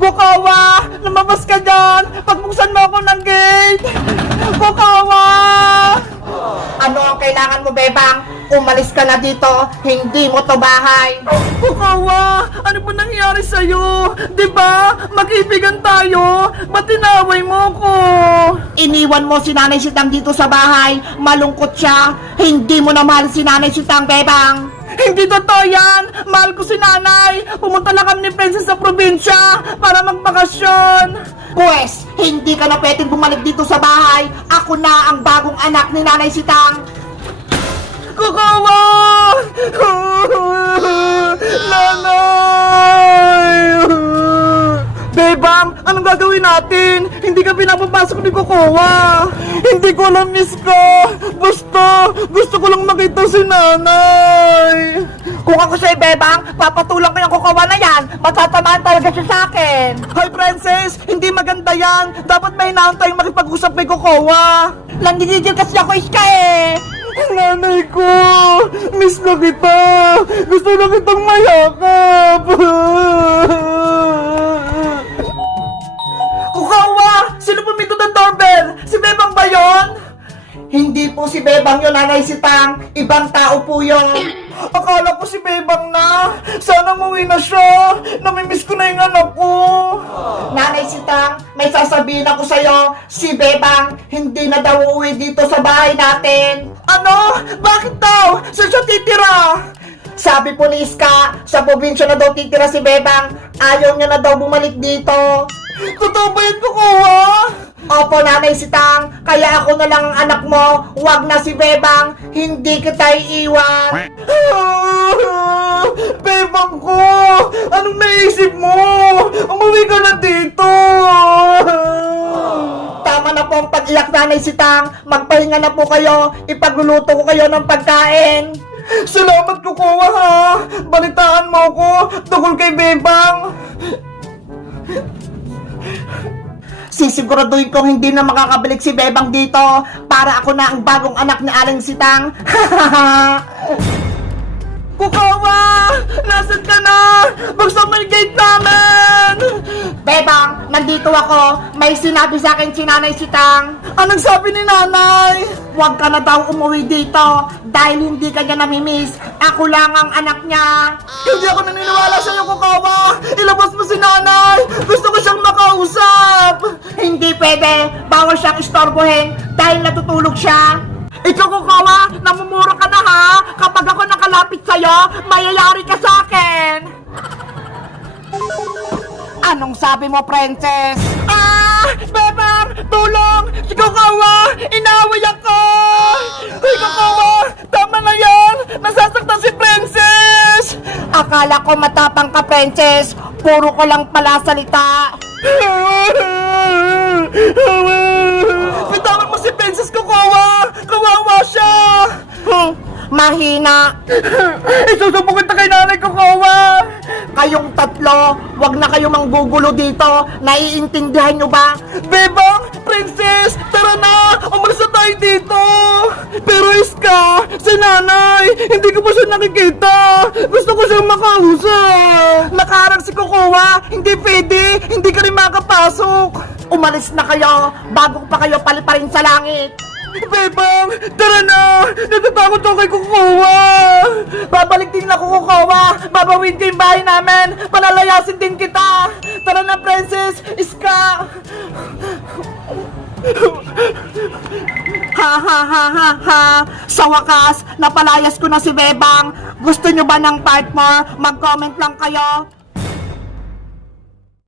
Bukawa! Lumabas ka dyan! Pagbuksan mo ako ng gate! Bukawa! Ano ang kailangan mo, Bebang? Umalis ka na dito, hindi mo to bahay. Bukawa! Ano ba nangyari sa'yo? Di ba? Mag-ibigan tayo! Ba't tinaway mo ko? Iniwan mo si Nanay Sitang dito sa bahay, malungkot siya. Hindi mo na mahal si Nanay Sitang, Bebang. Hindi totoo yan! Mahal ko si nanay! Pumunta lang kami ni Princess sa probinsya para magbakasyon! Pwes, hindi ka na pwedeng bumalik dito sa bahay. Ako na ang bagong anak ni Nanay Sitang. Kukawa! Anong gagawin natin? Hindi ka pinapapasok ni Kukawa! Hindi ko alam, miss ko! Basta, gusto ko lang makita si nanay! Kung ako sa'yo, Bebang, papatulang ko yung kukawa na yan. Matatamaan talaga siya sa akin. Hoy, Princess! Hindi maganda yan! Dapat may hinahon tayong makipag-usap kay Kukawa! Nandididil kasi ako, Iska eh. Nanay ko! Miss na kita! Gusto na kitang mayakap! Hindi po si Bebang yun, Nanay Sitang. Ibang tao po yun. Akala ko si Bebang na! Sana umuwi na siya! Namimiss ko na yung anak ko! Nanay Sitang, may sasabihin ako sa'yo, si Bebang hindi na daw uuwi dito sa bahay natin. Ano? Bakit daw? Saan siya titira? Sabi po ni Iska, sa probinsya na daw titira si Bebang, ayaw niya na daw bumalik dito. Totoo ba yun, Kukawa? Opo, Nanay Sitang, kaya ako na lang ang anak mo, wag na si Bebang, hindi kita iiwan. Bebang ko! Anong naisip mo? Umuwi ka na dito! Tama na po ang pag-iyak, Nanay Sitang, magpahinga na po kayo, ipagluluto ko kayo ng pagkain. Salamat kukuha ha! Balitaan mo ko tungkol kay Bebang! Sisiguraduhin kong hindi na makakabalik si Bebang dito para ako na ang bagong anak ni Aling Sitang. Kukawa! Nasaan ka na? Buksan mo yung gate namin! Bebang, nandito ako. May sinabi sa akin si Nanay Sitang. Anong sabi ni nanay? Huwag ka na daw umuwi dito dahil hindi ka niya namimiss. Ako lang ang anak niya. Hindi ako naniniwala sa iyo, Kukawa! Ilabas mo si nanay! Gusto ko siyang makausap! Hindi pwede. Bawal siyang istorbohin dahil natutulog siya. Ikaw, Kukawa, namumura ka na ha? Kapag ako nakalapit sa'yo, mayayari ka sa akin. Anong sabi mo, Princess? Ah! Bebang! Tulong! Kukawa! Inaway ako! Ay, Kukawa! Tama na yan! Nasasaktan si Princess! Akala ko matapang ka, Princess. Puro ko lang pala salita. Bitawan mo si Princess Kukawa! Kawawa siya! Mahina. Isusubok kita kay nanay Kukawa! Kayong tatlo, wag na kayong manggugulo dito. Naiintindihan nyo ba? Bebang! Princess! Tara na! Umalis na tayo dito! Pero Iska, si nanay, hindi ko pa siya nakikita! Gusto ko siyang makausap! Nakaharang si Kukuha! Hindi pwede! Hindi ka rin makapasok! Umalis na kayo bago pa kayo paliparin sa langit. Bebang! Tara na! Natatakot ako kay Kukuha! Babalik din ako Kukuha! Babawin ko yung bahay namin! Palalayasin din kita! Tara na, Princess! Iska! Ha ha ha ha ha! Sa wakas, napalayas ko na si Bebang. Gusto nyo ba ng part more? Mag-comment lang kayo.